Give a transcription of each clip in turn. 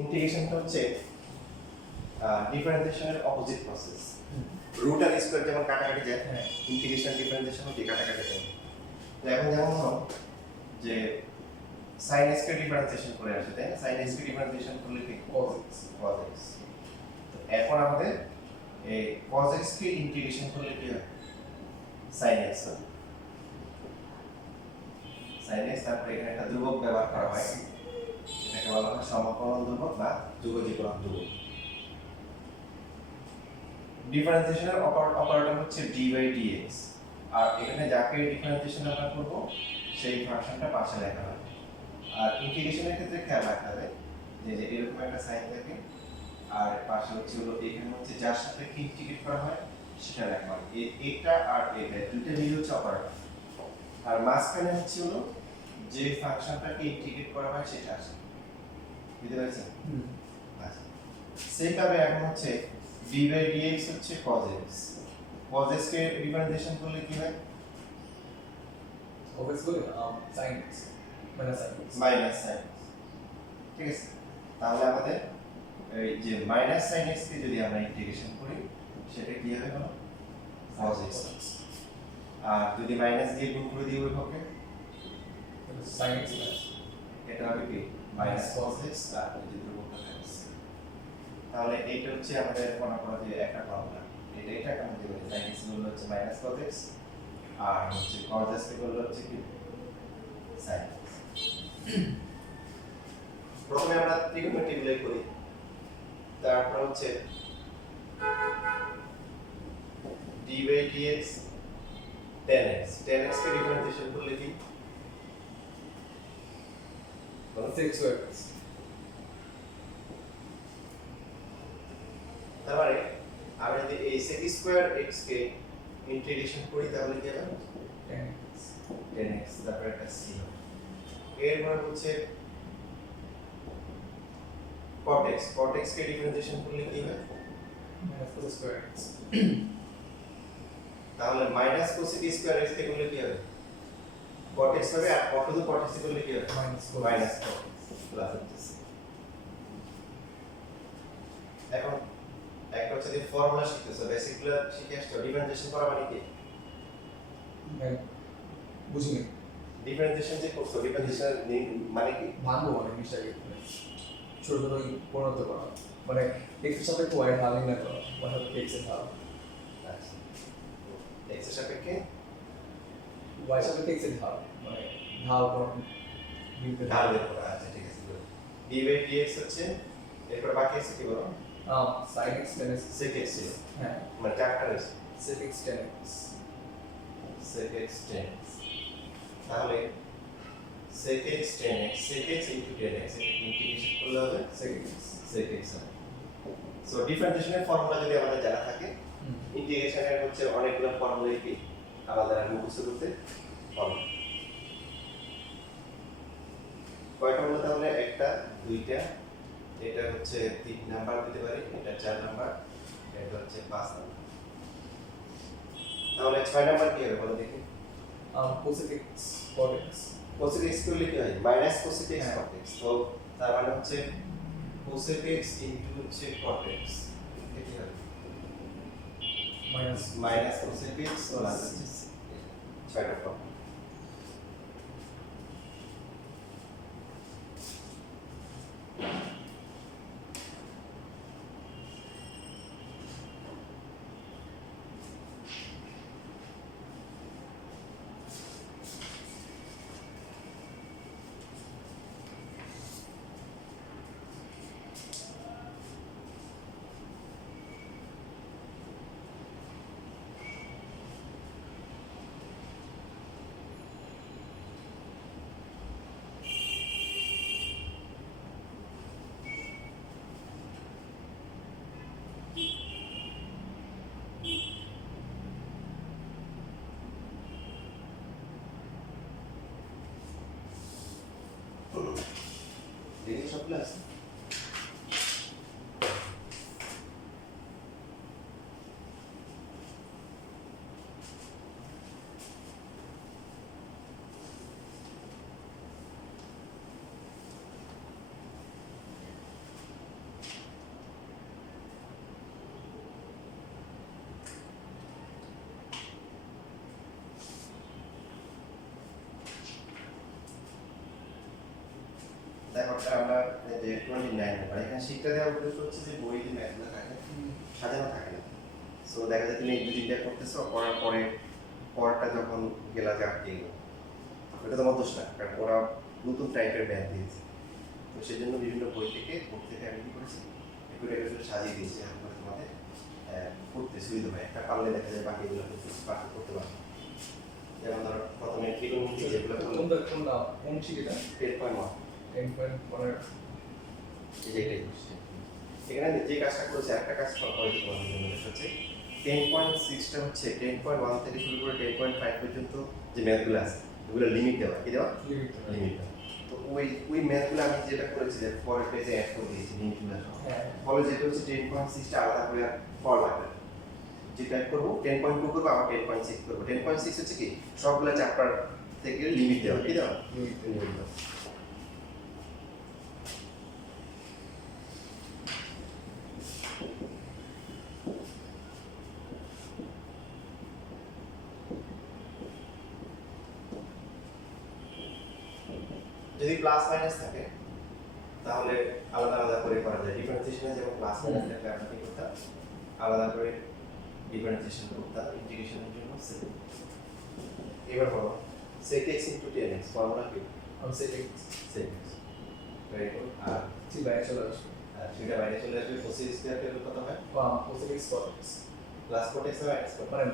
ইন্টিগ্রেশনটা হচ্ছে ডিফারেন্সিয়েশনের opposite process. Root আর square যেমন কাটাকাটি যায়, ইন্টিগ্রেশন ডিফারেন্সিয়েশন হচ্ছে কাটাকাটি যায়। তো এখন যেমন হলো যে sin x কে ডিফারেন্সিয়েশন করে আসে, তাই না? sin x কে ডিফারেন্সিয়েশন করলে কি cos x। তো এখন আমাদের এই cos x কে ইন্টিগ্রেশন করলে কি হয়? sin x হয়। sin x তারপরে এখানে একটা ধ্রুবক ব্যবহার করা হয়, এটাকে বলা হয় সমাকলন ধ্রুবক বা যুগজীকরণ ধ্রুবক। ডিফারেন্সিয়েশনের অপারেটর হচ্ছে d/dx, আর এখানে যাকে ডিফারেন্সিয়েশন আমরা করব সেই ফাংশনটা পাশে লেখা হবে। আর ইন্টিগ্রেশনের ক্ষেত্রে খেয়াল রাখতে হবে যে এরকম একটা সাইন থাকে, আর পাশে হচ্ছে হলো এখানে হচ্ছে যার সাথে কি ইন্টিগ্রেট করা হয় সেটা লেখা হয়। এটা আর এটা দুটো মিলে হচ্ছে অপারেটর, আর মাঝখানে হচ্ছে হলো যে ফাংশনটাকে ইন্টিগ্রেট করা হয় সেটা আসে। বুঝতে পারছেন? আচ্ছা, সেইভাবে এখন হচ্ছে d/dx হচ্ছে cos x। cos x কে ডিফারেন্সিয়েশন করলে কি হয়? cos x বলে sin x minus sin x। ঠিক আছে, তাহলে আমাদের এই যে মাইনাস sin x কে যদি আমরা ইন্টিগ্রেশন করি সেটা কি হবে? হলো cos x। আর যদি মাইনাস দিয়ে গুণ করে দিই ওই পক্ষে sin x plus এটা হবে কি মাইনাস cos x আর এই যে ধ্রুবকটা থাকছে। তাহলে এইটা হচ্ছে আমাদের মনে করো যে একটা ফর্মুলা, এটা কেমন দিবে? sin x বললো হচ্ছে মাইনাস cos x, আর হচ্ছে cos x বললো হচ্ছে কি sin x। প্রথমে আমরা ত্রিকোণমিতিগুলো করি, তারপর হচ্ছে d/dx tan x কে ডিফারেন্সিয়েশন করলে কি sec square x তারপরে আমরা যদি এই sec স্কয়ার x কে ইন্টিগ্রেশন করি তাহলে কি হবে? tan x তারপরে একটা c। এরপর হচ্ছে cot x কে ডিফারেন্সিয়েশন করলে কি হবে? minus cos square x তাহলে মাইনাস cos স্কয়ার x কে করলে কি হবে? cot x হবে, আর cot টু cot x করলে কি হবে? মাইনাস cot প্লাস হচ্ছে। এখন একটা হচ্ছে যে ফর্মুলা শিখতেছো, বেসিকগুলো শিখে আসছো। ডিফারেন্সিয়েশন করা মানে কি? বুঝিনি ডিফারেন্সিয়েশন যে করছো, ডিফারেন্সিয়েশন মানে কি? ভাঙবো মানে বিষয়কে ছোট ছোট পরিণত করা, মানে x এর সাপেক্ষে y এর ঢাল নির্ণয় করা, y এর সাপেক্ষে x এর ঢাল, আচ্ছা, x এর সাপেক্ষে y এর সাপেক্ষে x এর ঢাল, মানে ঢাল ঢাল বের করা। আচ্ছা ঠিক আছে, d/dx হচ্ছে, এরপর বাকি আছে কি বলো? sin x tan x sec x, হ্যাঁ মানে চারটা রয়েছে sec x tan x sec x tan x। তাহলে sec x tan x sec x into tan x integration করলে হবে sec x sec x। So ডিফারেন্সিয়েশনের ফর্মুলা যদি আমাদের জানা থাকে, ইন্টিগ্রেশনের হচ্ছে অনেকগুলো ফর্মুলাই কি আমাদের মুখস্থ করতে হবে। কয়টা হলো তাহলে? একটা, দুইটা, এটা হচ্ছে 3 নাম্বার দিতে পারি, এটা 4 নাম্বার, এটা হচ্ছে 5 নাম্বার। তাহলে 6 নাম্বার কি হবে বলো দেখি? cosec x cot x cosec x করলে কি হয়? Minus cosec x cot x। তো তার মানে হচ্ছে cosec x ইনটু হচ্ছে cot x, এটা কি হবে? মাইনাস cosec x প্লাস 6টা ফর্ম। দেখি সবগুলো আছে। ব্যাপারটা আমরা যে 29 নাম্বার এখানে শিক্ষা দেওয়ার উদ্দেশ্য হচ্ছে যে বই যে ম্যাথগুলো থাকে সাজানো থাকে না। সো দেখা যায় তুমি 1 2 3টা করতেছো, করার পরে পরটা যখন গেলা যে আটকে গেলো, এটা তোমার দোষ না, কারণ ওরা নতুন টাইপের ম্যাথ দিয়েছে। তো সেই জন্য বিভিন্ন বই থেকে বোর্ড থেকে আমি কি করেছি এগুলো এগুলো সাজিয়ে দিয়েছি, এখন করে তোমাদের পড়তে সুবিধা হয়। একটা পারলে দেখা যায় বাকিগুলো বাকি করতে পারবে। যেমন ধরো প্রথমে ত্রিকোণমিতি যেগুলো কোন শিটটা 10.1 10.1 এই যে এটাই হচ্ছে। এখানে যে কাজটা করেছে একটা কাজ হয়তো তোমাদের জন্য হচ্ছে 10.6টা হচ্ছে 10.1 থেকে শুরু করে 10.5 পর্যন্ত যে ম্যাথগুলো আছে ওগুলো লিমিট দেওয়া, কি দেওয়া লিমিট দেওয়া। তো ওই ম্যাথগুলো আমি যেটা করেছি যে পরের পেজে অ্যাড করে দিয়েছি লিমিটগুলো সহ। ফলে যেটা হচ্ছে 10.6টা আলাদা করে আর ফল লাগবে না। যে টাইপ করবো 10.2 করবো আবার 10.6 করবো। 10.6 হচ্ছে কি সবগুলো চ্যাপ্টার থেকে লিমিট দেওয়া, কি দেওয়া লিমিট দেওয়া। যদি প্লাস মাইনাস থাকে তাহলে আলাদা আলাদা করে করা যায়। ডিফারেন্সিয়েশনে যেমন প্লাস মাইনাস থাকলে আমরা কি করতাম আলাদা করে ডিফারেন্সিয়েশন করতাম ইন্টিগ্রেশনের জন্য সেক। এবার বলো sec x into 10x formula কি? আমি set sec x। Very good. আর জি বাইরে চলে আসবে থিটা বাইরে চলে আসবে, cos স্কয়ার এর কত হয় cosec cot x plus cot x হয় x মানে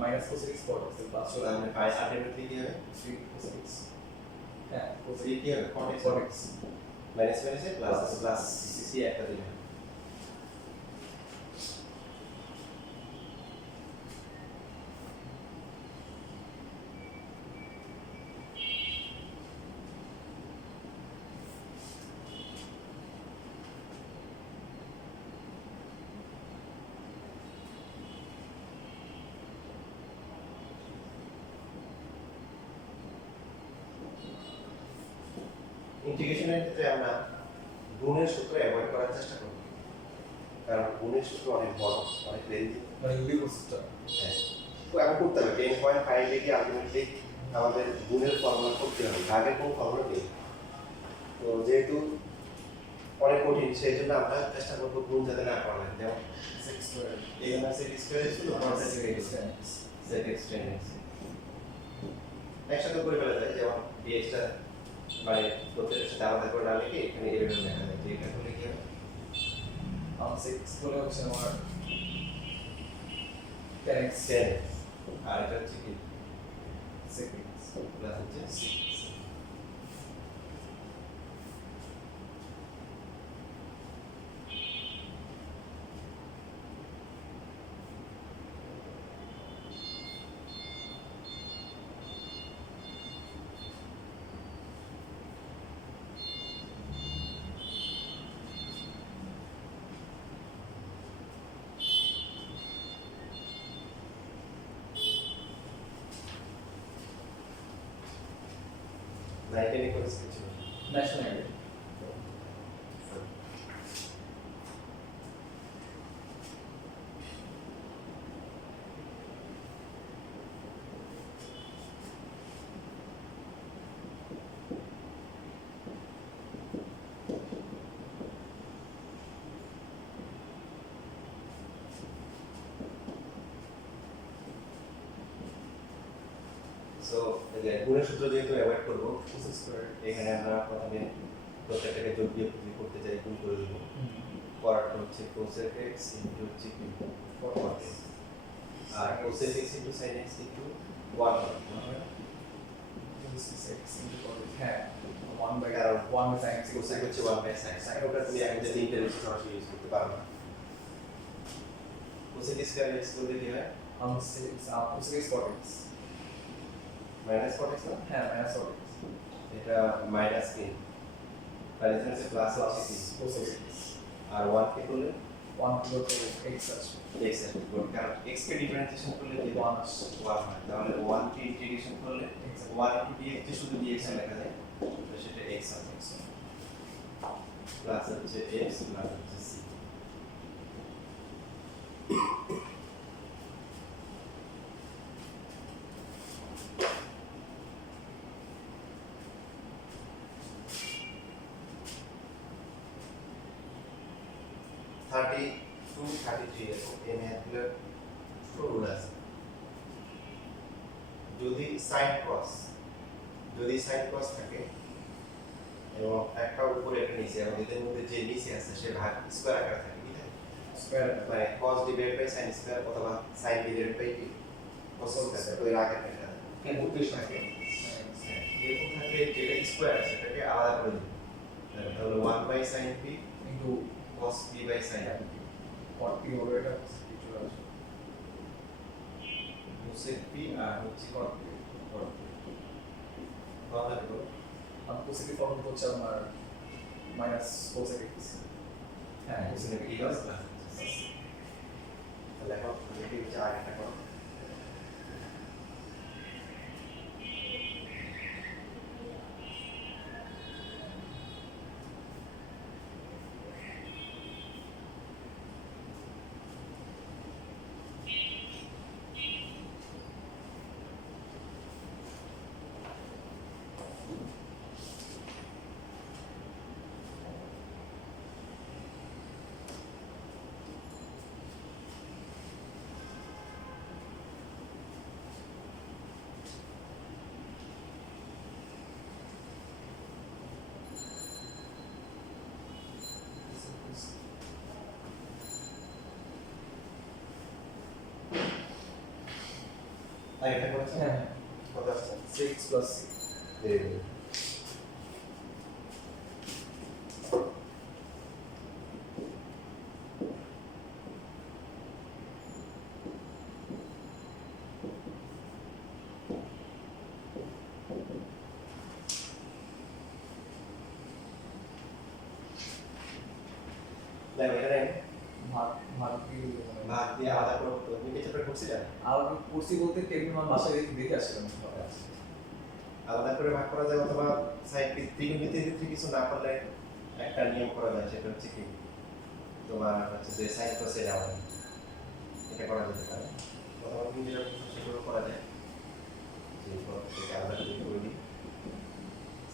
minus cosec cot x plus চলে তাহলে পাই আলটিমেটলি কি হবে 3 cosec x হ্যাঁ cos কি হবে cot x cot x minus মাইনাসে প্লাস প্লাস সি একটা দিলে ইন্টিগ্রেশনের ক্ষেত্রে আমরা গুণের সূত্র অ্যাভয়েড করার চেষ্টা করব, কারণ গুণের সূত্র অনেক বড়, অনেক লেন্থি। মানে ইউবি প্রসেসটা হ্যাঁ, তো এখন করতে হবে 10.5 থেকে আলটিমেটলি আমাদের গুণের ফর্মুলা করতে হবে, ভাগের কোনো ফর্মুলা নেই। তো যেহেতু অনেক কঠিন সেই জন্য আমরা চেষ্টা করবো গুণ যাতে না করা লাগে। যেমন sec square এখানে sec স্কয়ার ছিল sec x 10x একসাথে করে ফেলা যায়। যেমন dxটা মানে প্রত্যেকটার সাথে আলাদা করে না লিখে এখানে এভাবে লেখা যায় যে এটা করলে কি হবে sec বলে হচ্ছে আমার 10x 10x আর এটা হচ্ছে কি sec x প্লাস হচ্ছে 6। নাইনটিন ইকুয়ালস কি ছিল ন্যাশনাল আইডি সো এই যে গুণের সূত্র যেহেতু অ্যাভয়েড করবো cosec square এখানে আমরা প্রথমে প্রত্যেকটাকে যোগ বিয়োগ যদি করতে চাই গুণ করে দেবো। পরেরটা হচ্ছে cosec x ইনটু হচ্ছে কি cot x আর cosec x into sin x into 1 হয়। sec into cot x হ্যাঁ 1 by কারণ 1 by sin x cosec হচ্ছে 1 বাই sin sin ওটা তুমি এখন যদি ইন্টারনেট সরাসরি ইউজ করতে পারো না। cosec স্কয়ার x করলে কি হয় cosec cot x minus cot x না হ্যাঁ minus cot x এটা মাইনাস কি মাইনাস হচ্ছে প্লাস হচ্ছে কি cosec x আর 1 কে করলে 1 to x আসবে x এর গুণ, কারণ x কে ডিফারেন্সিয়েশন করলে কি 1 আসবে 1 হয়, তাহলে 1 কে ইন্টিগ্রেশন করলে 1 ইনটু dx কে শুধু dx এ লেখা যায়, তো সেটা x হবে প্লাস হচ্ছে x প্লাস হচ্ছে c। 32 33 এরকম এই ম্যাথগুলোর রুল আছে। যদি সাইন কস থাকে এবং একটা উপরে একটা নিচে এবং এদের মধ্যে যে নিচে আছে সে ভাগ স্কয়ার আকারে থাকে, ঠিক আছে? স্কয়ার মানে cos divide by sin square অথবা sin divide by cos square তো এর আগে এটা উদ্দেশ্য থাকে। এরকম থাকলে যেটা স্কয়ার আছে সেটাকে আলাদা করে দিই, তাহলে 1 বাই sin p কিন্তু cos p by sin p 40 হবে এটা কিছু আছে cosec p আর হচ্ছে cot p বাংলা করো। আর পজিটিভ ফর্ম হচ্ছে আমার মাইনাস cosec x হ্যাঁ cosec p প্লাস তাহলে এখন নেগেটিভ যা আগেটা করো। তাই এটা করছে হ্যাঁ কত আসছে 6 প্লাস 6 ভেরি গুড। দেখো এখানে ভাগ কি ভাগ দিয়ে আলাদা করো তো তুমি কিছু করে করছিলে আর আমি কুর্সি বলতে টেবিল মান বাসায় দেখে আসছিলাম আলাদা করে ভাগ করা যায় অথবা সাইড ত্রিকোণমিতির ক্ষেত্রে কিছু না করলে একটা নিয়ম করা যায়, সেটা হচ্ছে কি তোমার হচ্ছে যে সাইন কোসে যাওয়া এটা করা যেতে পারে অথবা তুমি যেটা সেগুলো করা যায় যে থেকে আলাদা করে করে দিই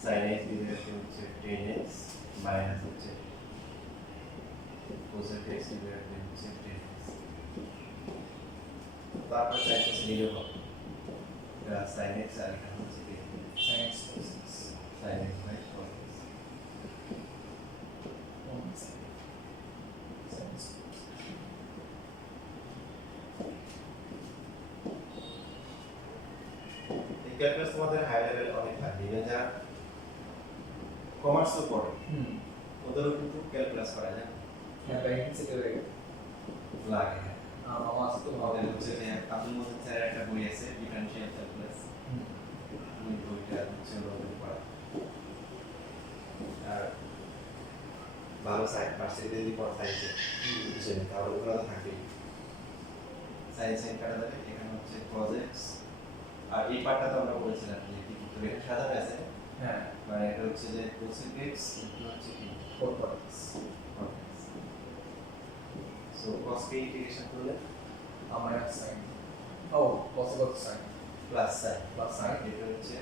সাইন এক্স ডিভাইড হচ্ছে টেন এক্স মাইনাস হচ্ছে কোসেক এক্স ডিভাইড হচ্ছে টেন এক্স তারপর সাইন কোসে নিয়ে হবে সাইন এক্স আর এখানে হচ্ছে sines sine x by cos x. এই ক্যালকুলাস তোমাদের হাই লেভেল অনেক থাকে, যারা কমার্সও পড়ে ওদেরও কিন্তু ক্যালকুলাস করা যায় হ্যাঁ ব্যাংকিং সেক্টরে লাগে। আমার আছে তো আমাদের হচ্ছে যে আব্দুল মজিদ স্যারের একটা বই আছে ডিফারেনশিয়াল ক্যালকুলাস, ওই বইটা হচ্ছে ওদের পড়া। আর ভালো সাইন্স ভার্সিটিতে যদি পড়া সাইন্সে হিসেবে তাহলে ওগুলো তো থাকবেই। সাইন্স কাটা যাবে এখানে হচ্ছে cos x আর এই পার্টটা তো আমরা বলেছিলাম যে কি করতে হবে, এটা সাধারণ আছে হ্যাঁ মানে এটা হচ্ছে যে cosec x ইনটু হচ্ছে কি 4x সো cos কে ইন্টিগ্রেশন করলে মাইনাস সাইন ও possible sine plus sine plus sine এটা হচ্ছে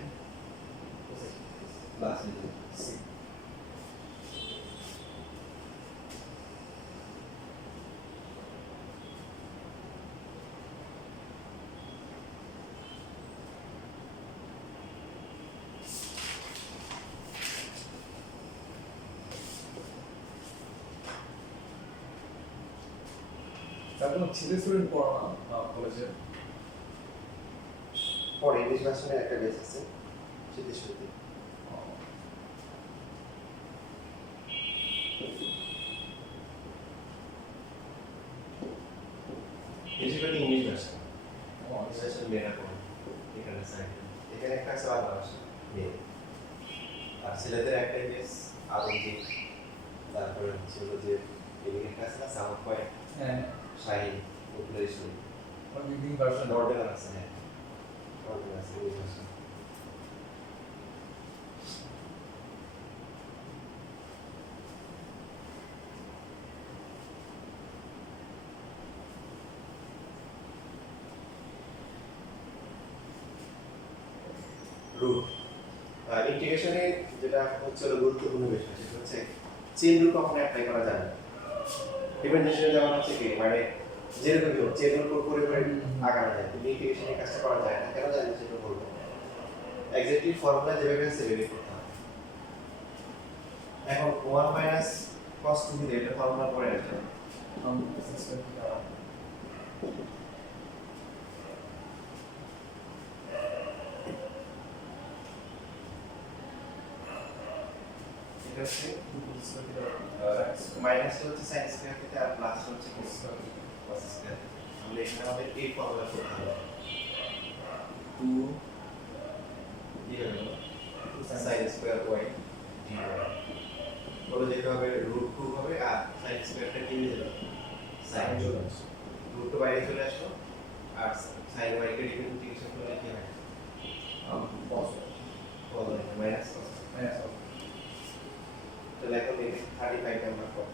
cosec প্লাস হয়ে c তারপর ছেলে স্টুডেন্ট পড়ানো কলেজে পরে ইংলিশ ভার্সনের একটা বেস আছে সেটি শুরুতে বেশিরভাগ ইংলিশ ভার্সন ভার্সন মেয়েরা পড়ে এখানে সাইড এখানে একটা আছে বাংলা ভার্সন মেয়ে আর ছেলেদের একটা বেস আরঙ্গিক তারপরে হচ্ছে হলো যে এদিকে একটা আছে না সাউথ পয়েন্ট হ্যাঁ শাহিন উপলেশ্বরী রিডিং ভার্সন মডেল আছে হ্যাঁ মডেল আছে ইংলিশ ভার্সন রুট ইন্টিগ্রেশনে যেটা হচ্ছে হলো গুরুত্বপূর্ণ বিষয় সেটা হচ্ছে চেইন রুল কখনো অ্যাপ্লাই করা যায় না, ডিফারেন্সিয়েশন যেমন হচ্ছে কি মানে যেরকমই হোক চেনের উপর করে করে আগানো যায়, কিন্তু ইন্টিগ্রেশনের কাজটা করা যায় না। কেন জানি সেটা বলবো। এক্স্যাক্টলি ফর্মুলা যেভাবে আছে সেভাবেই করতে হবে। এখন 1 মাইনাস cos 2 দিলে এটা ফর্মুলা পড়ে আসবে। এটা হচ্ছে মাইনাস হচ্ছে sin স্কয়ার থেকে আর প্লাস হচ্ছে cos স্কয়ার। আমরা এখানে আমাদের এই ফর্মুলা করতে হবে। 2 কি হলো 2 sin স্কয়ার y dy বলে যেটা হবে √2 হবে আর sin স্কয়ারটা কি হয়ে যাবে sin চলে আসবে, √2 বাইরে চলে আসলো আর sin y কে ইন্টিগ্রেশন করলে কি হয় cos মাইনাস cos তাহলে এখন এই 35 নাম্বার কত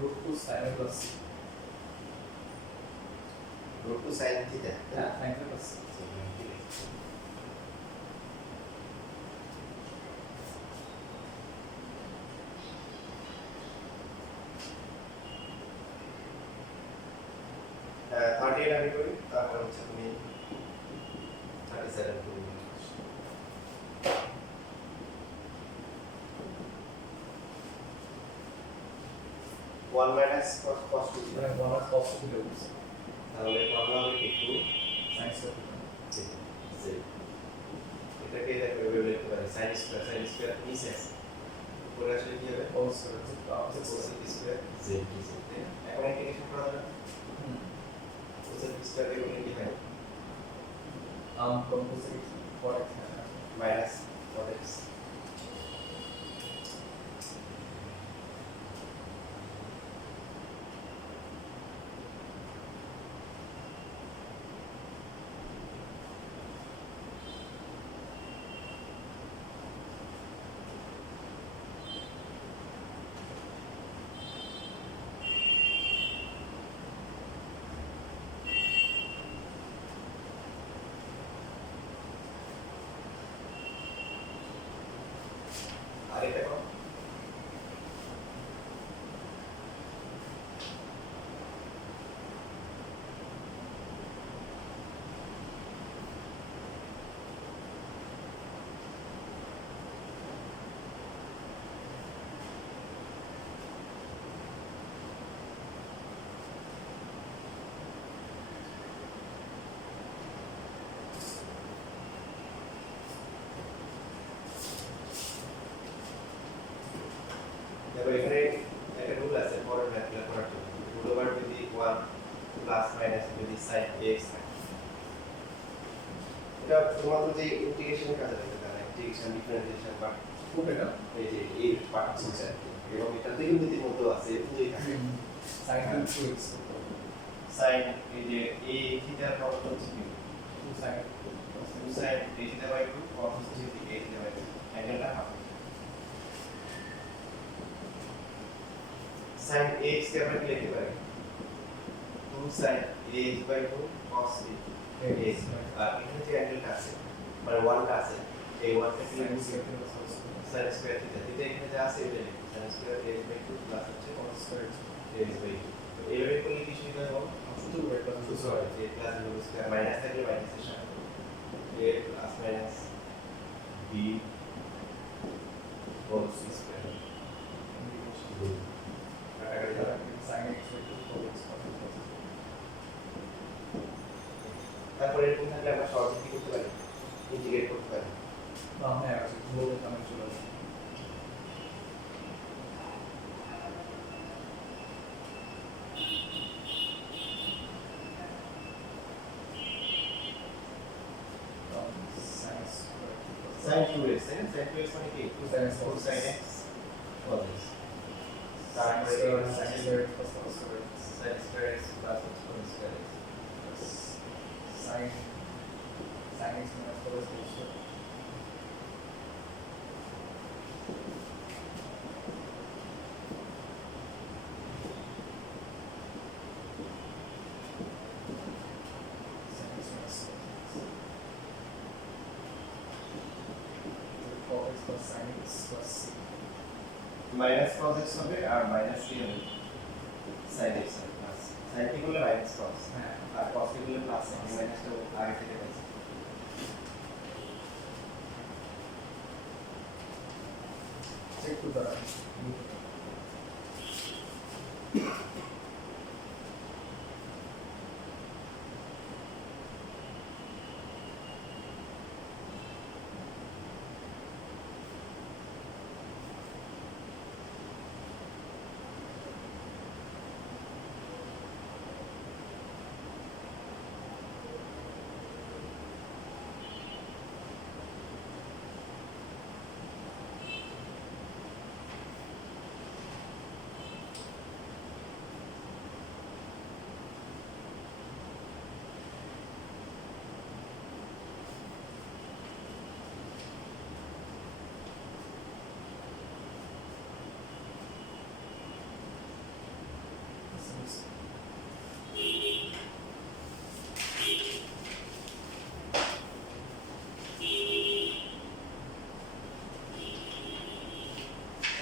√2 sin plus √2 sin থিটা হ্যাঁ sin plus থার্টি এইট আমি করি, তারপর হচ্ছে তুমি 37 করি। 1 মাইনাস cos 2 মানে 1 আর cos 2 দিলে বলছি তাহলে ফর্মুলা হবে কি 2 sin square z এটাকে দেখো এভাবে লিখতে পারি sin স্কয়ার নিচে আছে উপরে আসলে কি হবে cos square cos square z dz। এখন ইন্টিগ্রেশন করা যাবে cos স্কয়ার এর উপরে কি হয় composite for x minus cos x আর এটা কত দেখো এখানে একটা রুল আছে পরের ম্যাথগুলো করার জন্য রুল ওভার যদি 1 প্লাস মাইনাস যদি sin x থাকে এটা শুধুমাত্র যে ইন্টিগ্রেশনের কাজে লাগে না, ইন্টিগ্রেশন ডিফারেন্সিয়েশন বা ওকে না এই যে এই পার্ট আছে এবং এটা ত্রিকোণমিতির মধ্যে আছে বুঝেই থাকে sin 2x sin এই যে a থিটার প্রবলেম হচ্ছে কি 2 sin 2 sin a theta by 2 cos হচ্ছে কি a থিটা বাই 2 অ্যাঙ্গেলটা হাফ sin x কে আমরা কি লিখতে পারি 2 sin ax by 2 cos ax আর এখানে যে অ্যাঙ্গেলটা আছে মানে 1 টা আছে এই 1 টা কি লিখব sin স্কয়ার থিটা থিটা এখানে যা আছে এটা লিখব sin square ax by 2 plus হচ্ছে cos স্কয়ার ax by 2 তো এইভাবে করলে কি সুবিধা হবে শুধু এটা শুধু হয় যে প্লাস বি স্কয়ার মাইনাস থাকলে মাইনাসের সাথে a plus minus b whole square sin x তারপরে এরকম থাকলে আমরা সহজে কি করতে পারি ইন্টিগ্রেট করতে পারি না হ্যাঁ আছে বলতে আমি চলে আসি sin 2x মানে কি 2 sin x 2 sin x cos x sin তারপরে square sin sin square plus cos square sin square x plus cos square x sin x minus cos x whole square. Sin x minus cos x plus sin x plus c. Minus cos x হবে আর minus কি হবে sin x হবে plus sin কি করলে minus cos হ্যাঁ আর cos কি করলে plus sin মাইনাসটা আগে থেকে পাইছি চেক করতে হবে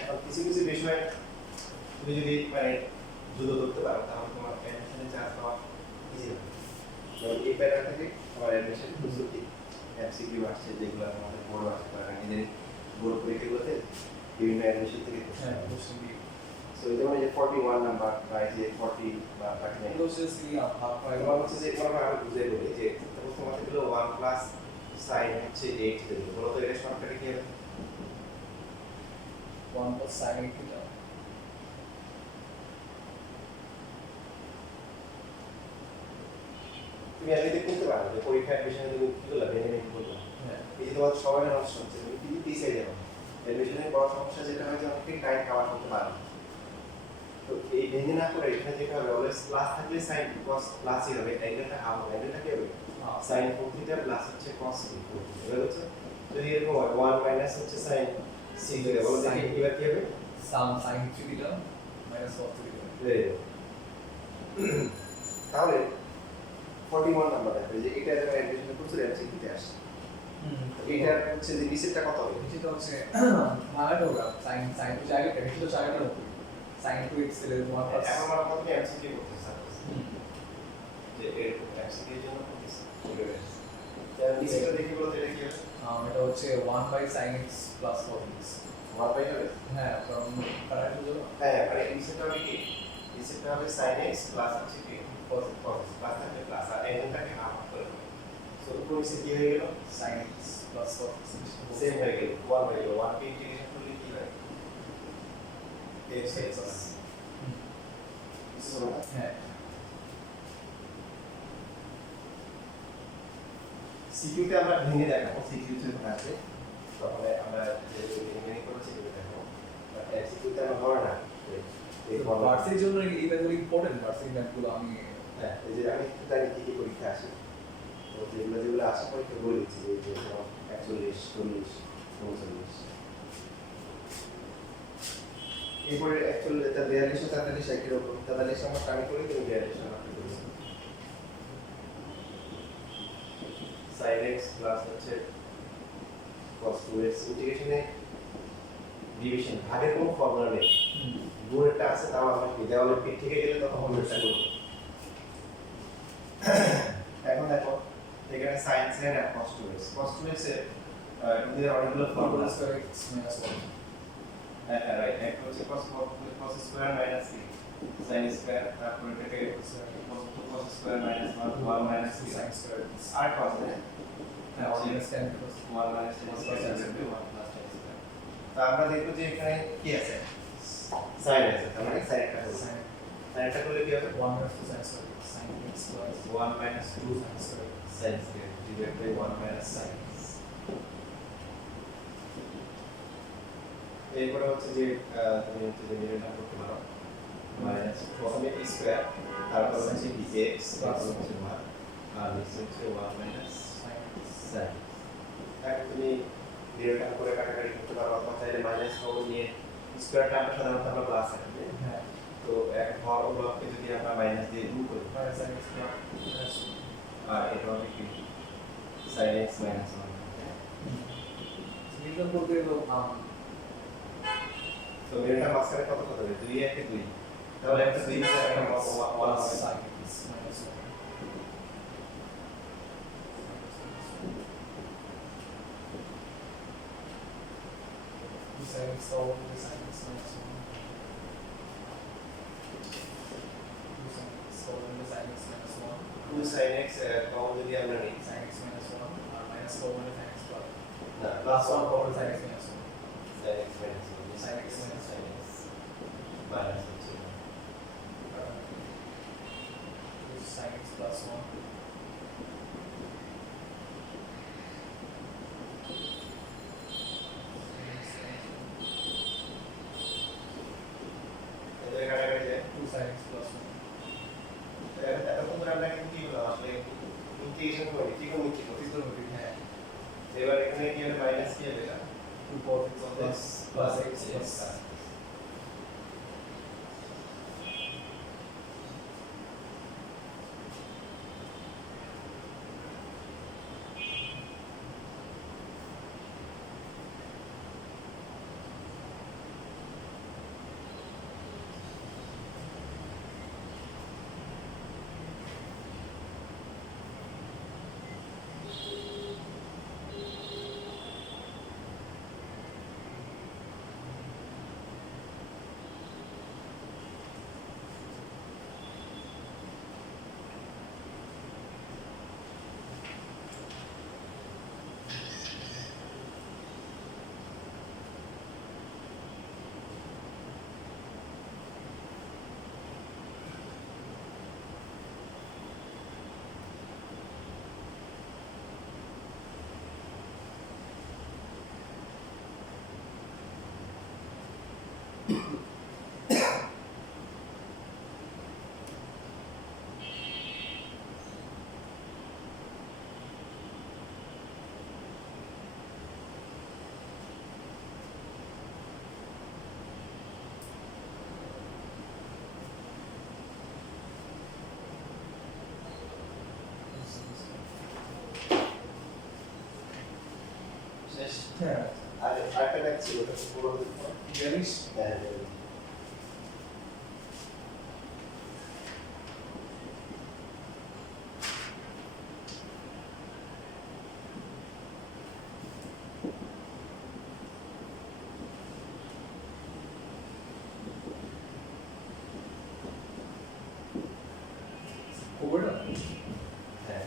এখন কিছু কিছু বিষয় তুমি যদি মানে দ্রুত ধরতে পারো তাহলে তোমার অ্যাডমিশনে চান্স পাওয়া ইজি হবে যেমন এই প্যাটার্ন থেকে আমার অ্যাডমিশন প্রস্তুতি এমসিকিউ আসছে যেগুলো আমাদের বড় আসতে পারে ইঞ্জিনিয়ারিং বোর্ড পরীক্ষাগুলোতে বিভিন্ন অ্যাডমিশন থেকে হ্যাঁ কোশ্চেন দিয়ে সো যেমন এই যে 41 নাম্বার বা এই যে 40 বা 39 এগুলো হচ্ছে সি হাফ ফাইভ এগুলো হচ্ছে যে কোনো আমি বুঝে বলি যে তোমার দিলো 1 প্লাস sin হচ্ছে 8 দিলো বলো তো এর শর্টকাটে কি হবে 1 plus sin 8 theta. তুমি এমনিতে করতে পারো যে পরীক্ষার বিষয়ে তুমি কি করলে ভেঙে ভেঙে করবে হ্যাঁ এই যে তোমার সবার অপশন হচ্ছে তুমি কি দিতে চাই যাবে এডমিশনের বড় সমস্যা যেটা হয় যে অনেকে টাইম কভার করতে পারে না। তো এই ভেঙে না করে এখানে যেটা হবে অলওয়েজ প্লাস থাকলে sin cos প্লাসই হবে অ্যাঙ্গেলটা হাফ হবে অ্যাঙ্গেলটা কি হবে sin 4 থিটা প্লাস হচ্ছে cos 4 এবার হচ্ছে যদি এরকম হয় 1 মাইনাস হচ্ছে sin 6 হয়ে বলো দেখি এবার কি হবে সাম sin 3 theta minus cos 3 theta. Very good তাহলে 41 নাম্বার দেখো যে এটা যারা অ্যাডমিশন করছে এমসিকিউতে আসে এটা হচ্ছে যে নিচেরটা কত হবে যেটা হচ্ছে ভাগাটা হোগা sin to জায়গা এটা তো জায়গাটার উপর sin 2x এর 1 plus এখন আমরা প্রথমে এমসিকিউ করতে চাই যে এরকম এমসিকিউ এর জন্য করতেছি তাহলে নিচেরটা দেখি বলতে এটা কি হবে এটা হচ্ছে 1 by sin x plus cos x. 1 by হবে হ্যাঁ from কারেন্ট হলো হ্যাঁ মানে নিচেরটা হবে কি নিচেরটা হবে sin x প্লাস হচ্ছে কি cos cos প্লাস থাকবে প্লাস আর এখানটাকে হাফ করে দেবো সো উপরে নিচে কি হয়ে গেল sin x plus cos x. Same হয়ে গেল 1 হয়ে গেল 1 কে ইন্টিগ্রেশন করলে কি হয় x x হ্যাঁ সিকিউতে আমরা ভেঙে দেখাবো সিকিউতে আছে তাহলে আমরা যে ভেঙে করেছি সেটা দেখাবো সিকিউতে আমরা ধরে না এই ভার্সিটির জন্য এই ব্যাপারগুলো ইম্পর্টেন্ট ভার্সিটি ম্যাথগুলো আমি হ্যাঁ এই যে আমি জানি কি কি পরীক্ষা আসে তো যেগুলো যেগুলো আসে পরীক্ষা বলে দিচ্ছি যে যেমন 41 40 39 এরপরে অ্যাকচুয়ালি এটা 42 43 একই রকম 43 আমরা টাইম করি তুমি 42 আমরা করি sin x প্লাস হচ্ছে cos 2x ইন্টিগ্রেশনে ডিভিশন ভাগের কোনো ফর্মুলা নেই গুণেরটা আছে তাও আমরা কি দেওয়ালের পিঠ থেকে গেলে তখন গুণেরটা করব এখন দেখো এখানে sin আর cos 2x এর এদের অনেকগুলো ফর্মুলা আছে cos x minus 1. হ্যাঁ রাইট এক হচ্ছে cos square minus sin square তারপর এটাকে cos square minus 1 minus sin square. আর cos হ্যাঁ হ্যাঁ minus 10 plus 1 minus sin square 1 plus sin square তো আমরা দেখব যে এখানে কি আছে sin আছে তার মানে sin একটা আছে sin sin একটা করলে কি হবে 1 minus 2 sin square sin x plus 1 minus 2 sin square. sin square divided by 1 minus sin এরপরে হচ্ছে যে তুমি হচ্ছে যে নির্ণয় করতে পারো মাইনাস প্রথমে স্কয়ার তারপর হচ্ছে কি এক্স তারপর হচ্ছে ওয়ান আর নিচে হচ্ছে ওয়ান মাইনাস সাইন। এখন তুমি নির্ণয় করে কাটাকাটি করতে পারো অথবা চাইলে মাইনাস কমন নিয়ে স্কয়ারটা আমরা সাধারণত আমরা প্লাস রাখি। হ্যাঁ তো এক হর ব্লককে যদি আমরা মাইনাস দিয়ে গুণ করি মাইনাস sin x প্লাস আর এটা হবে কি sin x মাইনাস 1। নির্ণয় করতে গেলে তো এটা মাঝখানে কত কত হবে 2 একে 2 তাহলে একটা 2 নিচে একটা 1 প্লাস হবে sin x minus 1 sin x over sin x minus 1 sin x over sin x minus 1 2 sin x common যদি আমরা নিই sin x minus 1 আর minus over sin x plus না plus plus 1 over sin x minus 1 sin x minus 1 sin x minus sin x minus হচ্ছে sin x plus 1 এদের কাটাকাটি যায় 2 sin x plus 1 এতক্ষণ ধরে আমরা কিন্তু কি বললাম আসলে ইন্টিগ্রেশন করি ত্রিকোণমিতি করি। trigonometry হ্যাঁ এবার এখানে কি হবে মাইনাস কি হবে এটা 2 cos x plus plus x plus শেষ হ্যাঁ আর আরেকটা দেখছি ওটা পুরো জানিস হ্যাঁ over না হ্যাঁ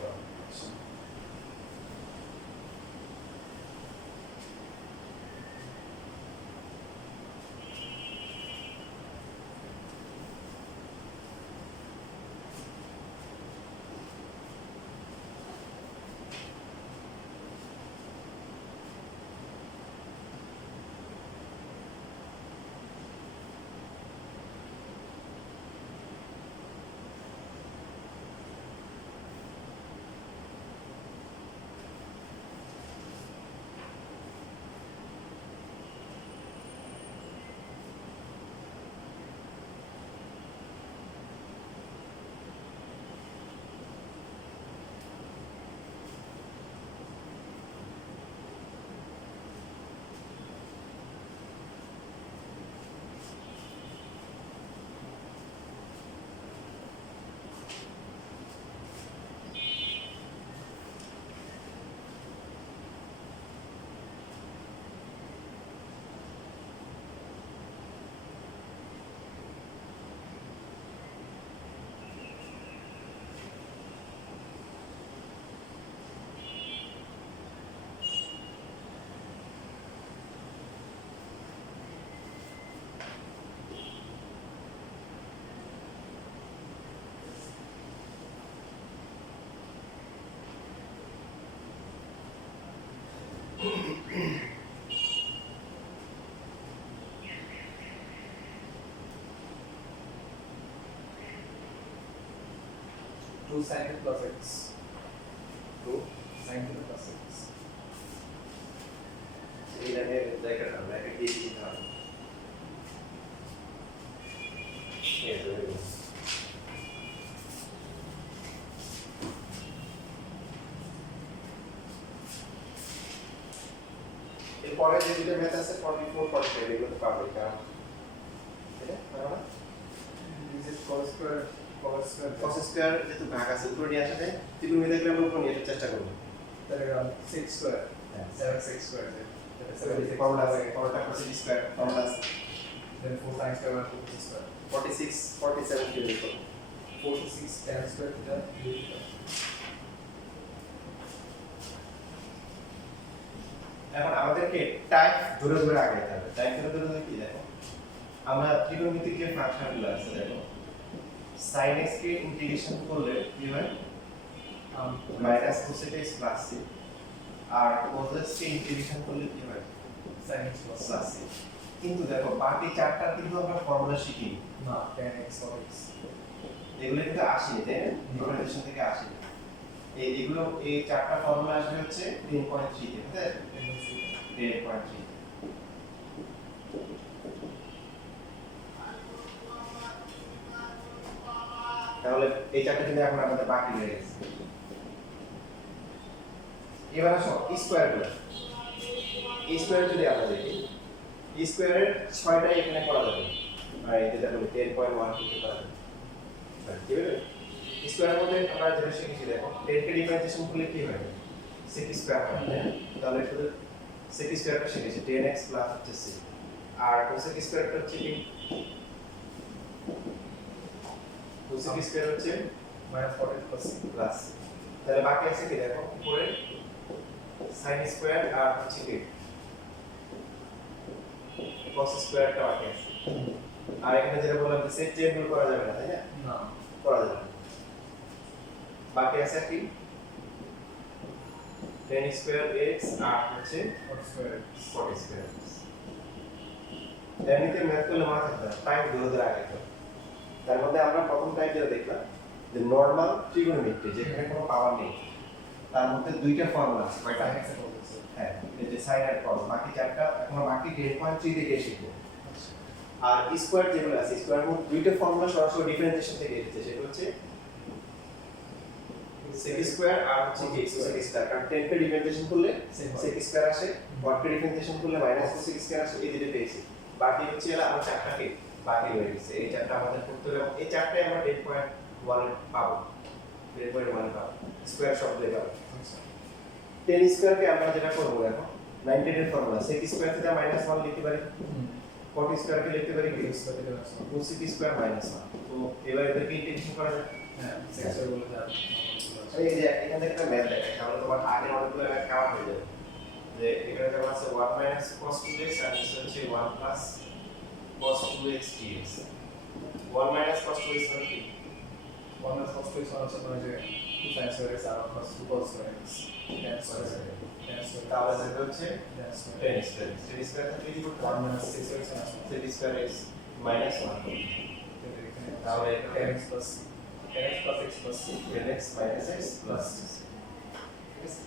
2 sin theta plus x 2 sin theta plus x এইটাকে ব্র্যাকেট হবে ব্র্যাকেট দিয়ে দিতে হবে এই তো হয়ে গেল। এরপরে যে দুটো ম্যাথ আছে 44 45 এগুলো তো পাবে কারণ এটা পারো না this is cos square cos square যেহেতু ভাগ আছে উপরে নিয়ে আসলে ত্রিকোণমিতি দেখলে আমরা উপরে নিয়ে আসার চেষ্টা করব তাহলে 6 square হ্যাঁ 7 6 square ফর্মুলা আছে ফর্মুলা cos স্কয়ার ফর্মুলা আছে then 4 sin square and 4 cos square 46 47 কি লিখব 46 tan square theta এখন আমাদেরকে টাইপ ধরে ধরে আগাইতে হবে টাইপ ধরে ধরে কি দেখো আমরা ত্রিকোণমিতিক যে ফাংশনগুলো আছে দেখো sin x কে ইন্টিগ্রেশন করলে কি হয় minus cos x plus c আর cos x কে ইন্টিগ্রেশন করলে কি হয় sin x plus plus c কিন্তু দেখো বাকি চারটা কিন্তু আমরা ফর্মুলা শিখিনি না tan x cos x এগুলো কিন্তু আসেনি তাই না ডিফারেন্সিয়েশন থেকে আসেনি এগুলো এই চারটা ফর্মুলা আসবে হচ্ছে 10.3 তে তাই 10.3 তাহলে এই চারটা কিন্তু এখন আমাদের বাকি রয়ে গেছে এবার আসো স্কয়ার গুলো স্কয়ার যদি আমরা দেখি স্কয়ারের 6টা এখানে করা যাবে আর এই যেটা বলি 10.1 করতে করা যাবে ঠিক আছে স্কয়ারের মধ্যে আমরা যেটা শিখেছি দেখো 10 কে ডিফারেন্সিয়েশন করলে কি হয় sec স্কয়ার হয় তাই না? তাহলে শুধু sec স্কয়ারটা শিখেছি 10x প্লাস হচ্ছে c আর cosec স্কয়ারটা হচ্ছে কি cosec স্কয়ার হচ্ছে minus 40 plus c প্লাস তাহলে বাকি আছে কি দেখো উপরে sin স্কয়ার আর হচ্ছে কি cos স্কয়ারটা বাকি আছে আর এখানে যেটা বললাম যে সেট চেঞ্জ করা যাবে না তাই না না করা যাবে না। বাকি আছে কি tan স্কয়ার x আর হচ্ছে 40 square x 40 স্কয়ার x এমনিতে ম্যাথ করলে মনে থাকবে না টাইপ ধরে আগে তো তার মধ্যে আমরা প্রথম টাইপ যেটা দেখলাম যে নরমাল ট্রিগোনোমেট্রি যেখানে কোনো পাওয়ার নেই তার মধ্যে দুইটা ফর্মুলা আছে কয়টা sin x and cos x হ্যাঁ এই যে sin আর cos বাকি চারটা এখন বাকি 10.3 থেকে শিখবো আর স্কয়ার যেগুলো আছে স্কয়ার মধ্যে দুইটা ফর্মুলা সরাসরি ডিফারেন্সিয়েশন থেকে এসেছে সেটা হচ্ছে sec স্কয়ার আর হচ্ছে কি sec স্কয়ার কারণ 10 কে ডিফারেন্সিয়েশন করলে sec স্কয়ার আসে 1 কে ডিফারেন্সিয়েশন করলে মাইনাস cos স্কয়ার আসে এই দুটো পেয়েছি বাকি হচ্ছে এলা আমার চারটাকে বাকি রয়ে গেছে এই চারটা আমাদের করতে হবে এবং এই চারটায় আমরা 10.1 পাবো 10.1 পাবো স্কয়ার সব দিয়ে পাবো 10 স্কয়ারকে আমরা যেটা করব দেখো 19 এর ফর্মুলা sec স্কয়ার থেকে মাইনাস 1 লিখতে পারি 40 স্কয়ারকে লিখতে পারি কি cosec স্কয়ার মাইনাস 1 তো এবার এদেরকে ইন্টিগ্রেশন করা যায় হ্যাঁ 6 square বলে দাও এই যে এখান থেকে একটা ম্যাথ দেখাই তাহলে তোমার আগে অনেকগুলো ম্যাথ কাভার হয়ে যাবে যে এখানে যেমন আছে 1 মাইনাস cos 2x আর নিচে হচ্ছে 1 plus cos 2x dx 1 minus cos 2x মানে কি 1 minus cos 2 x হচ্ছে মানে যে 2 sin square x আর plus 2 cos square x tan square tan square তাহলে যেটা হচ্ছে tan square 10 স্কয়ার 10 স্কয়ার থেকে কি করতে 1 minus 6 square x and 10 square x minus 1 তাহলে tan x plus c tan x plus x plus c 10x minus x plus ঠিক আছে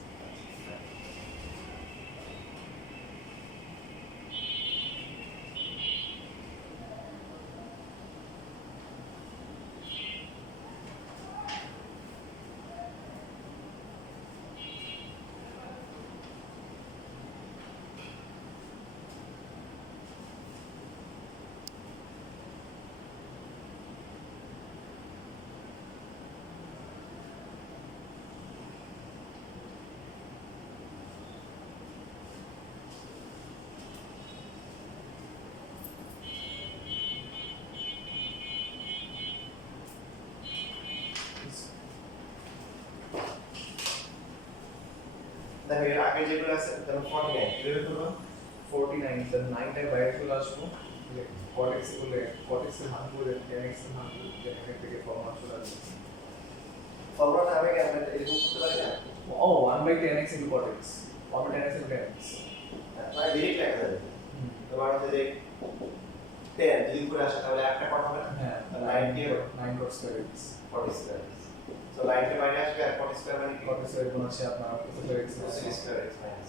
দেখো এর আগে যেগুলো আছে যেমন 49 কিভাবে করব 49 then 9 টাই বাইরে চলে আসবো cot x বলে cot x এর মান বলে tan x এর মান বলে এখান থেকে ফর্মুলা চলে আসবে ফর্মুলাটা আমি কেন এরকম করতে পারি না ও 1 by tan x into cot x 1 by tan x into tan x মানে ডিরেক্ট লেখা যাবে তোমার হচ্ছে যে 10 যদি উপরে আসে তাহলে একটা কত হবে না হ্যাঁ 9 দিয়ে 9 cot square x 40 square so 9 বাইরে আসবে আর cot স্কয়ার মানে কি cot স্কয়ার গুণ আছে আপনার cosecant x cosec square x minus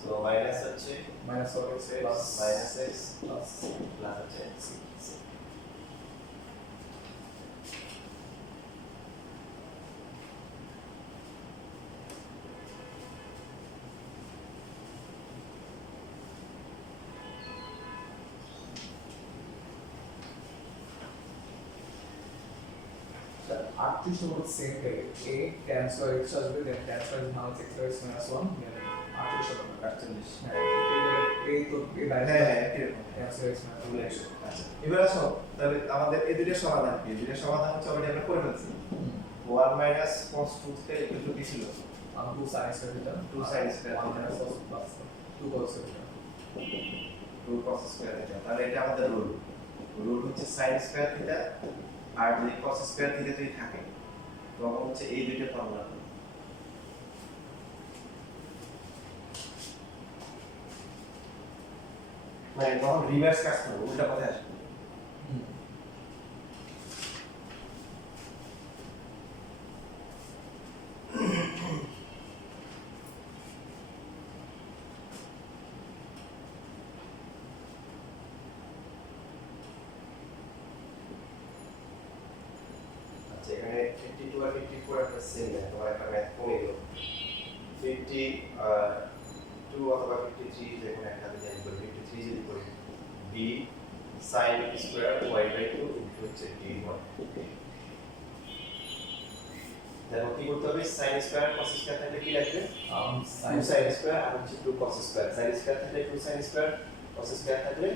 so minus হচ্ছে minus cot x plus minus x plus plus হচ্ছে c আটত্রিশ নম্বর সেম থেকে a tan square x আসবে then tan square is minus x square is minus 1 then 38 নম্বর 48 হ্যাঁ এই তো এই বাইরে হ্যাঁ এরকম tan square x minus 1 আচ্ছা এবার আসো তাহলে আমাদের এই দুইটার সমাধান কি দুইটার সমাধান হচ্ছে অলরেডি আমরা করে ফেলছি 1 মাইনাস cos 2 থেকে একটু কি ছিল 2 sin square theta 2 sin square 1 minus cos plus 2 cos square theta 2 cos square theta তাহলে এটা আমাদের রুল রুল হচ্ছে sin স্কয়ার থিটা আর যদি cos স্কয়ার থিটা যদি থাকে তখন হচ্ছে এই দুইটা ফর্মুলা মানে তখন রিভার্স কাজ করবো উল্টা পথে আসবে আচ্ছা এখানে 52 আর 54 একটা সেম না তোমার একটা ম্যাথ কমে গেল 52 অথবা 53 যেকোনো একটা আমি জানি 53 যদি করি b sin square y by 2 into হচ্ছে d1 দেখো কি করতে হবে sin স্কয়ার cos স্কয়ার থাকলে কি লাগবে sin 2 sin স্কয়ার আর হচ্ছে 2 cos স্কয়ার sin স্কয়ার থাকলে 2 sin স্কয়ার cos স্কয়ার থাকলে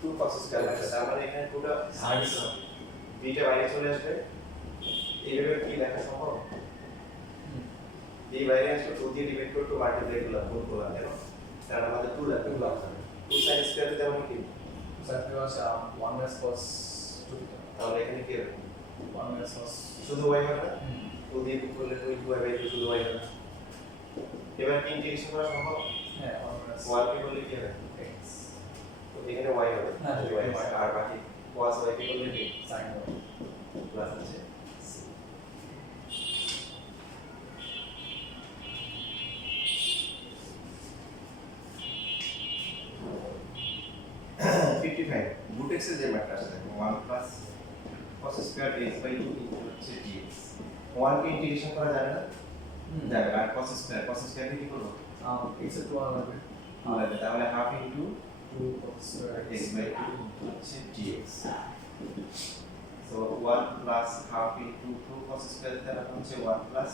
2 cos স্কয়ার লাগবে তার মানে এখানে পুরো বিটা বাইরে চলে আসবে এইভাবে কি লেখা সম্ভব এই বাইরে আসলে 2 দিয়ে ডিভাইড করে 2 মাল্টিপ্লাই করলাম গুণ করলাম কেন কারণ আমাদের 2 লাগবে 2 sin স্কয়ার তেমন কি sin square আছে 1 minus cos 2 theta তাহলে এখানে কি হবে 1 minus cos শুধু y হবে না 2 দিয়ে গুণ করলে 2 y বাই 2 শুধু y হবে এবার কি ইন্টিগ্রেশন করা সম্ভব হ্যাঁ 1 minus 1 কে করলে কি হবে x তো এখানে y হবে হ্যাঁ, y আর বাকি cos y কে করলে কি sin y প্লাস আছে root x এর যে ম্যাটটা আছে 1 plus cos square x by 2 into হচ্ছে dx 1 কে ইন্টিগ্রেশন করা যাবে না যাবে আর cos স্কয়ার কে কি করব x এর 2 লাগবে লাগবে তাহলে half into 2 cos square x by 2 into হচ্ছে dx so 1 plus half into 2 cos square তাহলে হচ্ছে 1 প্লাস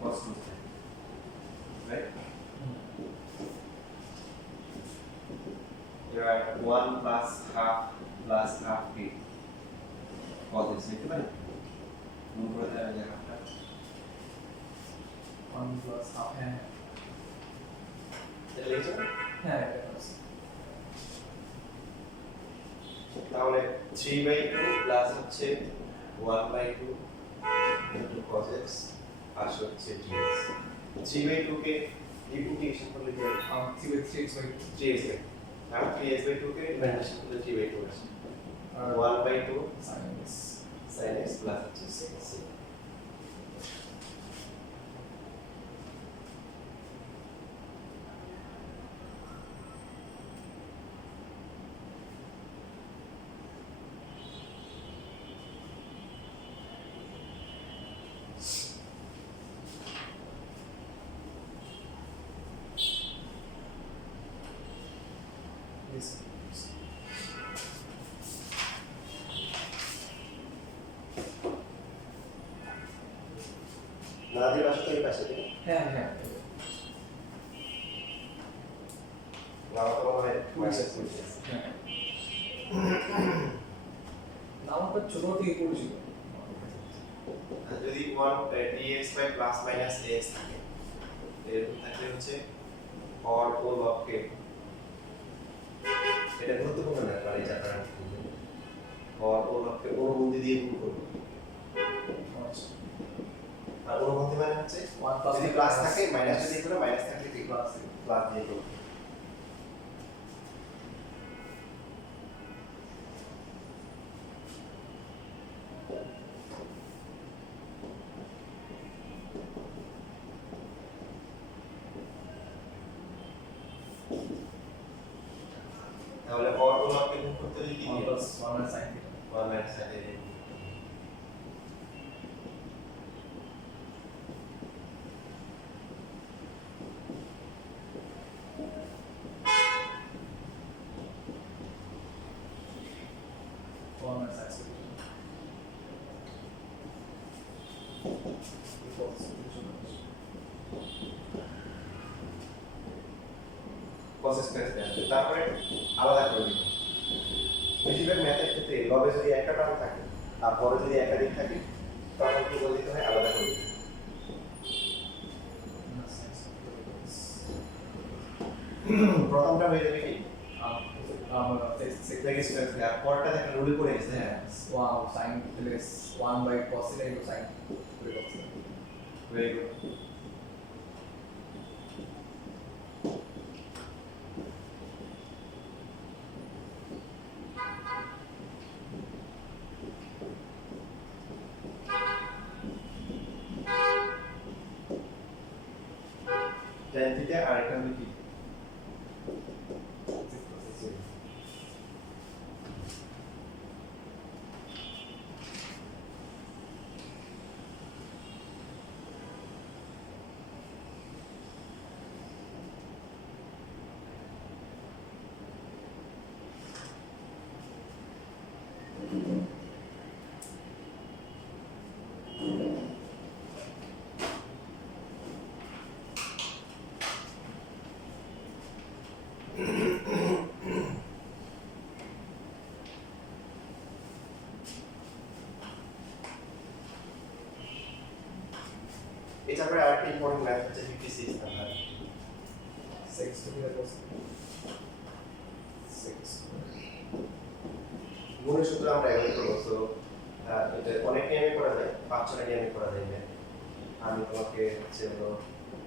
cos 2 রাইট এবার 1 প্লাস হাফ কি cos x লিখতে পারি গুণ করে দেওয়া যায় হাফটা 1 plus half হ্যাঁ এটা লিখছো হ্যাঁ এটা আছে তাহলে 3/2 প্লাস হচ্ছে 1/2 ইনটু cos x আর হচ্ছে dx 3/2 কে ইন্টিগ্রেশন করলে কি হবে 3x by 3x R 3x/2 K integration করলে 3/2 আসে আর 1/2 sin x sin x plus হচ্ছে sec x yes নাদির পাশে তো এই পাশে তাই না? হ্যাঁ হ্যাঁ নাও তো মনে হয় Yes, পাশে হ্যাঁ নামটা ছোট থেকে পড়ছিল যদি 1 dx by plus minus x থাকে এরকম থাকলে হচ্ছে or ও লবকে এটা গুরুত্বপূর্ণ না কারণ এটা আপনারা or ও লবকে অনুবন্ধী দিয়ে গুণ করব আচ্ছা আর অনুবন্ধী মানে হচ্ছে 1 plus যদি প্লাস থাকে মাইনাস যদি করে মাইনাস থাকলে কি প্লাস প্লাস দিয়ে করব minus sine theta 1 minus sine theta. One minus sine theta cos square আসবে, তারপরে আলাদা করে দিব। বেশিরভাগ ম্যাথের ক্ষেত্রে লবে যদি একটা টার্ম থাকে আর পরে যদি একাধিক থাকে তখন কি বলে দিতে হয়, আলাদা করে দিতে হয়। প্রথমটা হয়ে যাবে কি সেকেন্ড স্কয়ার, আর পরটা দেখেন রুল করে গেছে। হ্যাঁ, wow sine plus 1 by cos theta into sine করে cos theta very good. tan theta আর এটা হলো কি এই চ্যাপ্টারে আরেকটা ইম্পর্টেন্ট ম্যাথ হচ্ছে 56 নাম্বার। 6 to the cos 6 গুণের সূত্র আমরা এভাবে করব। সো এটা অনেক নিয়মে করা যায়, 5-6টা নিয়মে করা যায়। আমি তোমাকে হচ্ছে হলো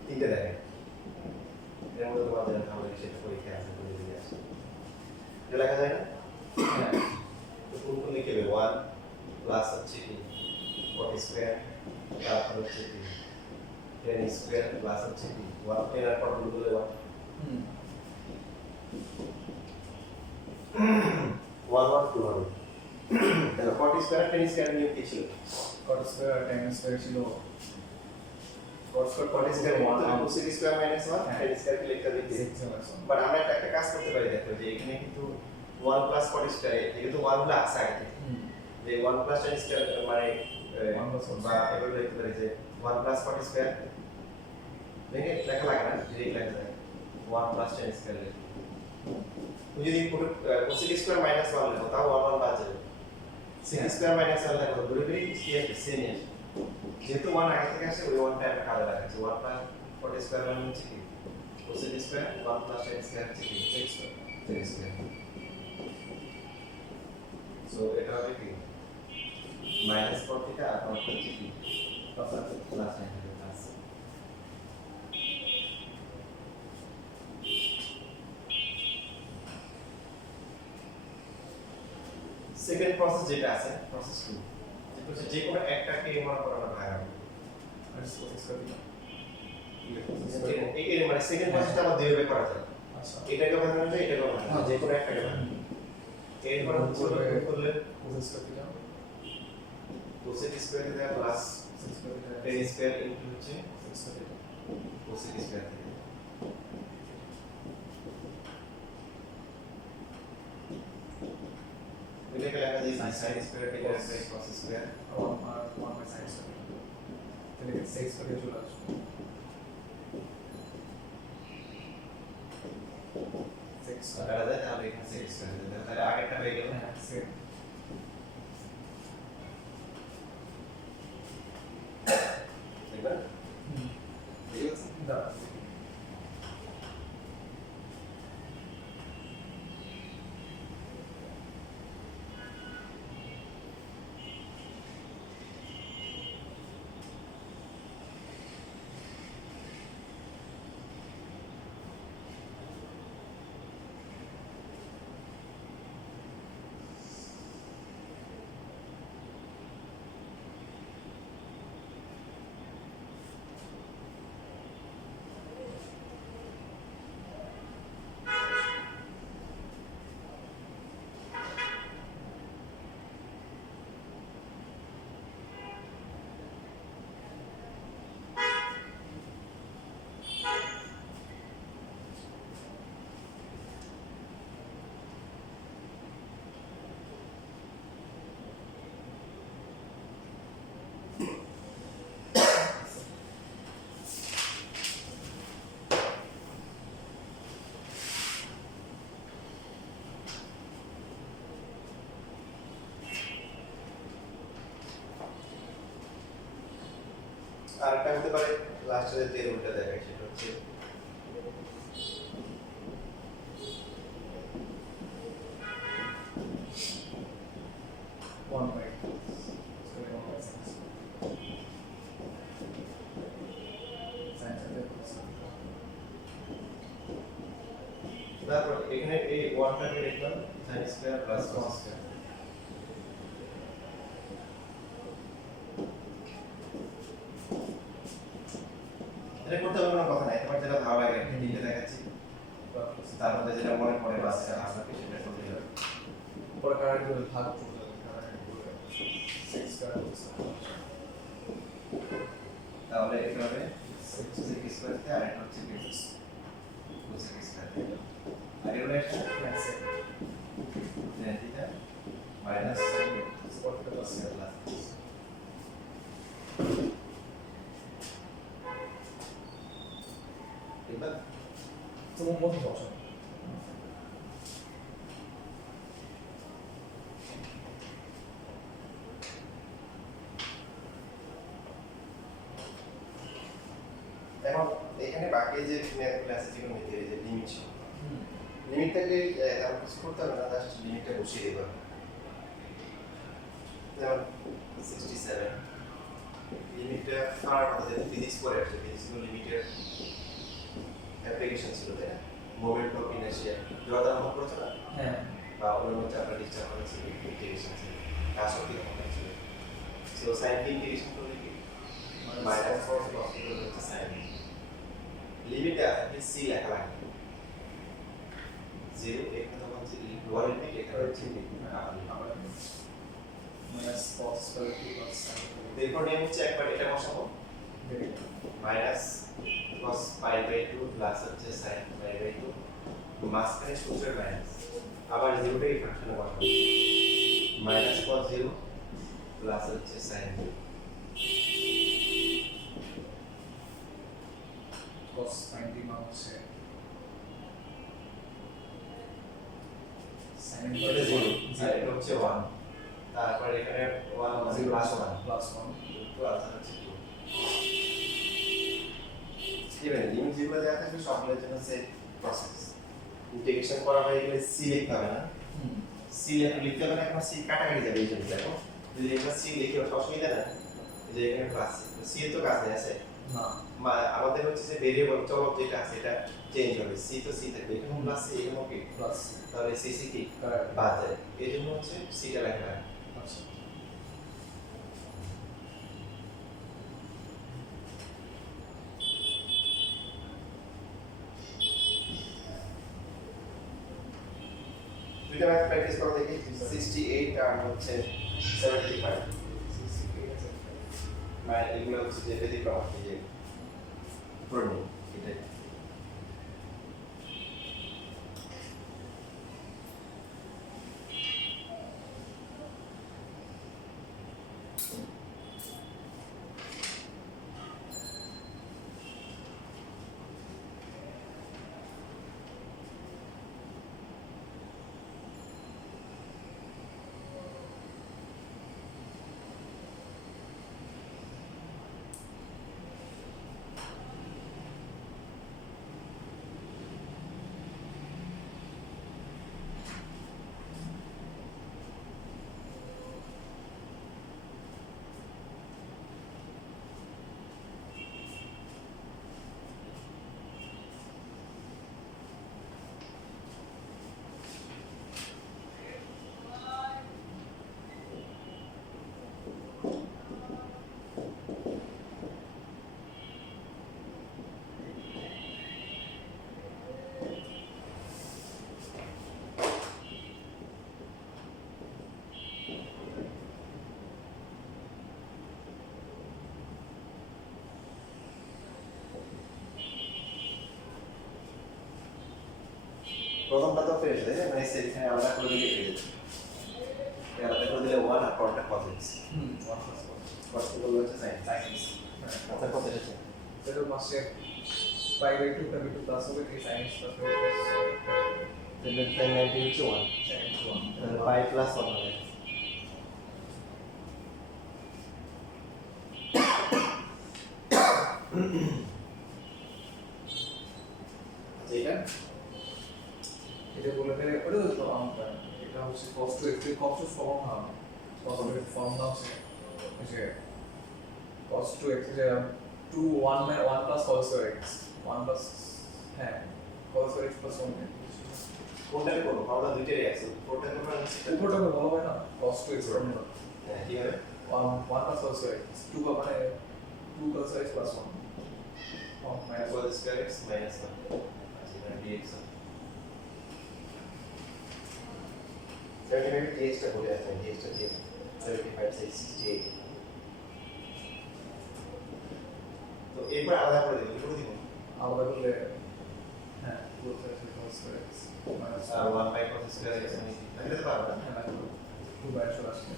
তিনটে দেখাই, এর মধ্যে তোমাদের যেটা ভালো লাগে সেটা পরীক্ষায় আছে বলে দিয়ে আসে। এটা লেখা যায় না? হ্যাঁ, তো কোন কোন লিখে দেবে 1 প্লাস হচ্ছে কি cot স্কয়ার, তারপর হচ্ছে কি tan স্কয়ার প্লাস হচ্ছে কি 1 tan আর cot গুলো বলে 1 1 2 হবে। তাহলে cot স্কয়ার tan স্কয়ার নিয়ম কি ছিল? cot স্কয়ার আর tan স্কয়ার ছিল cot cot square 1 cos square minus 1 হ্যাঁ। tan স্কয়ার কে লিখতে দিতে। 6 মাইনাস 1 বাট আমরা একটা কাজ করতে পারি, দেখো যে এখানে কিন্তু 1 প্লাস cot স্কয়ার এটা তো 1 প্লাস আছে যে 1 প্লাস tan স্কয়ার মানে 1 plus cot বা এভাবে লিখতে পারি যে 1 প্লাস cot স্কয়ার দেখে লেখা লাগে না, ডিরেক্ট লেখা যায় 1 প্লাস tan স্কয়ার লিখি। তুমি যদি পুরো cos স্কয়ার মাইনাস 1 লেখো তাও 1 1 বাদ যাবে। sin স্কয়ার মাইনাস 1 লেখো দুটো করে কি আসবে, সেম আসবে। যেহেতু 1 আগে থেকে আসে ওই 1টা একটা কাজে লাগাচ্ছে। 1 প্লাস cot স্কয়ার মানে হচ্ছে কি cos square, 1 plus tan square হচ্ছে কি 6 স্কয়ার। সো এটা হবে কি মাইনাস cot থিটা আর cot হচ্ছে কি plus plus sin theta plus. Second process যেটা আছে প্রসেস 2, যেটা হচ্ছে যে কোনো একটাকে মনে করো আমরা ভাগ করব। আর cos স্কয়ার দিলাম এই মানে সেকেন্ড প্রসেসটা আমরা দুইভাবে করা যায়। আচ্ছা এটাকে ভাঙানো যায়, এটাকে ভাঙানো যায়, যে কোনো একটাকে ভাঙানো। এরপর হচ্ছে করলে cos স্কয়ার দিলাম cos square theta plus 6 square দিলাম tan স্কয়ার ইনটু হচ্ছে 6 স্কয়ার দিলাম cos স্কয়ার থিটা। এটাকে লেখা যায় sin square theta by cos square. 1 by sin square তাহলে 6 করে চলে আসবে 6 কাটা যায় তাহলে এখানে 6 স্কয়ার হয়ে যাবে। তাহলে আগেরটা হয়ে গেল। হ্যাঁ 6 দেখবেন ঠিক আছে। দা আর একটা হতে পারে লাস্টের যে রুলটা দেখায় সেটা হচ্ছে one by two one by sines তারপর এখানে এই ওয়ানটাকে লিখলাম sin square plus cos square. এটা করতে হবে কোনো কথা নাই, তোমার যেটা ভালো লাগে আমি লিখে দেখাচ্ছি, তার মধ্যে যেটা মনে পড়ে বাচ্চা আপনাকে সেটা করতে হবে। পরে কারেন্ট করে ভাগ করতে হবে, কারেন্ট করে 6 কারেন্ট তাহলে এটা হবে sec স্কয়ার থেকে আর এটা হচ্ছে cosec স্কয়ার থেকে। আর এগুলো একটা tan theta minus cos plus plus এবার তোমার মধ্যে বসো। এখন এখানে বাকি যে ম্যাথগুলো আছে যেগুলো নিতে এই যে লিমিট ছিল, লিমিটটাকে তেমন কিছু করতে হবে না, জাস্ট লিমিটটা বসিয়ে দিতে হবে। যেমন 67 লিমিটটা আর আমাদের ফিজিক্স পড়ে আসছে, ফিজিক্সের লিমিটের অ্যাপ্লিকেশন ছিল তাই না, মোমেন্ট অফ ইনার্শিয়া জর্দান মনে পড়ছে না, হ্যাঁ বা অন্যান্য চ্যাপ্টার ডিসচার্জ করা ছিল ইন্টিগ্রেশন ছিল, আসক্তি করা ছিল। সো সাইন ইন্টিগ্রেশন করলে কি মাইনাস cos cos হচ্ছে সাইন, লিমিটে আছে সি লেখা লাগে 0 এখানে তখন যে লোয়ার লিমিট এখানে হচ্ছে আবার minus cos square plus sin এরপর নিয়ম হচ্ছে একবার এটা বসাবো minus cos pi by 2 plus হচ্ছে sin পাই বাই 2 মাঝখানে সূত্রের মাইনাস আবার 0 টাই ফাংশনে বসাবো মাইনাস cos 0 প্লাস হচ্ছে sin 0 cos 90 মান হচ্ছে sin এটা 0 আর এটা হচ্ছে 1, তারপর এখানে 1 মানে প্লাস 1 প্লাস 1 প্লাস হচ্ছে 2 এবার লিমিট যেগুলো দেওয়া থাকবে সবগুলোর জন্য সেম প্রসেস। ইন্টিগ্রেশন করা হয়ে গেলে সি লিখতে হবে না, সি লিখতে হবে না, এখন সি কাটাকাটি যাবে এই জন্য দেখো যদি আমরা সি লিখি অসুবিধা না, এই যে এখানে প্লাস সি এর তো কাজ নেই আছে না আমাদের হচ্ছে যে ভেরিয়েবল চলক যেটা আছে এটা চেঞ্জ হবে, সি তো সি থাকবে, এখানে প্লাস সি এখানে কি প্লাস তাহলে সি সি কি কারেক্ট বাদ যায়, এই জন্য হচ্ছে সিটা লেখা হয়। আচ্ছা দুইটা ম্যাথ প্র্যাকটিস করো দেখি 68 আর হচ্ছে 75 মানে এগুলো হচ্ছে যে ব্যতিক্রম এই যে পুরো এটাই প্রথমটা তো ফেস দেয় মানে সেখানে আলাদা করে দিলে ফেস দেয়, আলাদা করে দিলে 1 আর পরটা cos x cos করলে হচ্ছে sin সাইন্স আচ্ছা কত এটা এর পাশে পাই বাই 2 টাকে 2 প্লাস হবে এই সাইন্স প্লাস তাহলে sin 90 হচ্ছে 1 সাইন্স 1 তাহলে পাই প্লাস 1 হবে cos form haben. Cos form হচ্ছে যে cos 2x যে 2 1 by 1 plus cos square x 1 plus হ্যাঁ cos square x plus 1 কোনটাকে করবো আমরা দুইটারই আছে কোনটাকে করবো উপরটা তো বলা হয় না cos 2x form হ্যাঁ কি হবে 1 plus cos square x 2 का মানে 2 cos square x plus 1 minus cos square x minus 1 আচ্ছা এটা dx 75 dx টা বলে আছে dx টা দিয়ে 75 68 তো এরপর আলাদা করে দেব করে দিব আলাদা করলে হ্যাঁ 2 cos square x minus R 1 by cos square x আমি এটা তো পারবো না হ্যাঁ 2 by চলে আসছে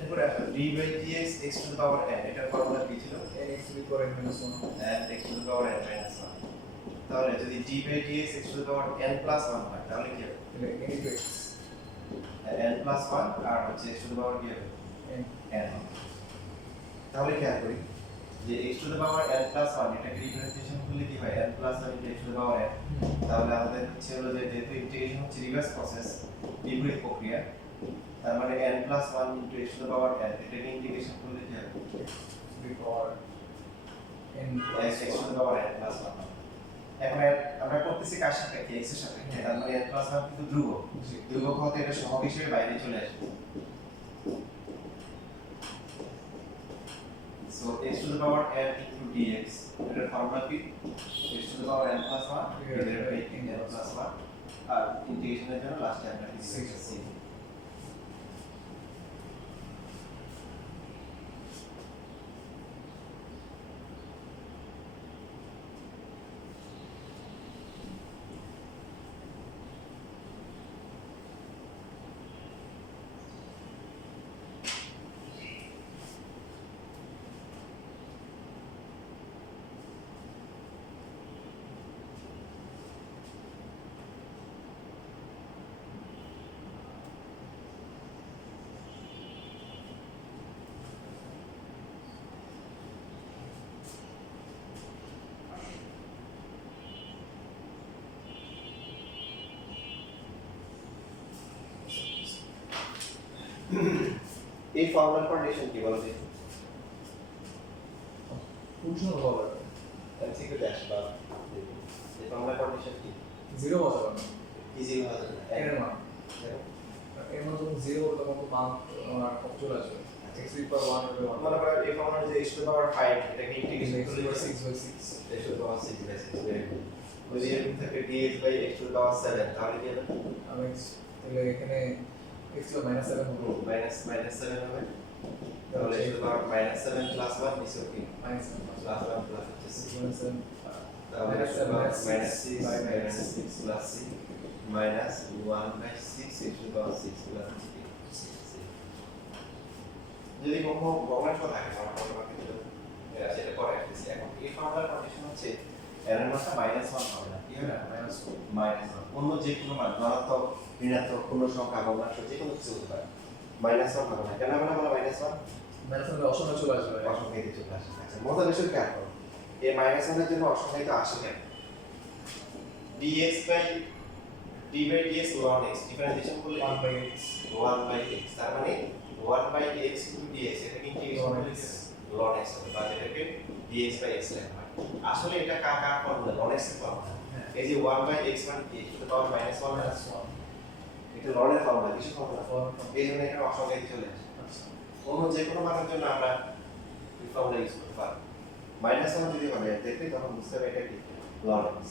এরপর আসলে d by dx x to the power n এটার ফর্মুলা কি ছিল n x to the power n minus 1 n x to the power n minus 1 তাহলে যদি d by dx x to the power n plus 1 হয় তাহলে কি হবে তাহলে n into x n plus 1 আর হচ্ছে x to the power কি হবে n n তাহলে খেয়াল করি যে x to the power n plus 1 এটাকে রিপ্রেজেন্টেশন করলে কি হয় n plus 1 into x to the power n তাহলে আমাদের হচ্ছে হলো যে যেহেতু ইন্টিগ্রেশন হচ্ছে রিভার্স প্রসেস বিপরীত প্রক্রিয়া তার মানে n plus 1 into x to the power n এটাকে ইন্টিগ্রেশন করলে কি হবে to the power n x to the power n plus 1 এখন আমরা করতেছি কার সাপেক্ষে x এর সাপেক্ষে তার মানে n plus 1 কিন্তু ধ্রুবক ধ্রুবক হতে এটা সহগ হিসেবে বাইরে চলে আসবে so x to the power n into dx এটার ফর্মুলা কি x to the power n plus 1 divided by n plus 1 আর ইন্টিগ্রেশনের জন্য লাস্টে আমরা কি দিচ্ছি এই ফর্মুলার কন্ডিশন কি বলো দেখি ফুংশনাল পাওয়ার তাহলে ঠিক আছে আসবা এই ফর্মুলার কন্ডিশন কি 0 বসাবো না কি জিরো হবে n এর মান এর মান যখন 0 হবে তখন তো মান কত চলে আসবে x to the power 1 হবে 1 মনে করো এই ফর্মুলা যে x to the power 5 এটাকে ইন্টিগ্রেশন x to করলে the power 6 by 6 x to the power 6 by 6 very good যদি এরকম থাকে dx by x to the power 7 তাহলে কি হবে আমি তাহলে এখানে x to the minus 7 হবে minus 7 হবে তাহলে x to the power minus 7 plus 1 নিচে কি minus 7 plus 1 plus হচ্ছে 6 minus 7 তাহলে minus 7 minus 6 by minus 6 plus 6 minus 1 by 6 x to the power 6 plus 6 যদি কোনো ভগ্নাংশ থাকে আমরা কিন্তু সেটা পরে আসতেছি এখন এই ফর্মুলার কন্ডিশন হচ্ছে এর মানটা -1 হবে না কি হবে minus 1 -1 অন্য যে কোনো মান ধনাত্মক ঋণাত্মক পূর্ণ সংখ্যা ভগ্নাংশ যে কোনো কিছু হতে পারে -1 হবে না কেন হবে না বলো -1 minus 1 অসংখ্য চলে আসবে অসংখ্যায়িত চলে আসে আচ্ছা মজার বিষয় খেয়াল করো এই -1 এর জন্য অসংখ্যায়িত আসে কেন dx by dx ln x differentiation করলে 1 by x 1 by x তার মানে 1 by x into dx এটাকে ইন্টিগ্রেশন করলে ln x হবে বা যেটাকে dx by x লেখা হয় আসলে এটা কার ফর্মুলা ln x এর ফর্মুলা এই যে 1 by x মানে কি টু দ্য পাওয়ার -1 minus 1 এটা ln এর ফর্মুলা কিছু ফর্মুলা form এই জন্য এটা অসংখ্যায়িত চলে আসে আচ্ছা অন্য যে কোনো মানের জন্য আমরা এই ফর্মুলা ইউজ করতে পারি -1 যদি হবে দেখবে তখন বুঝতে হবে এটা কি ln x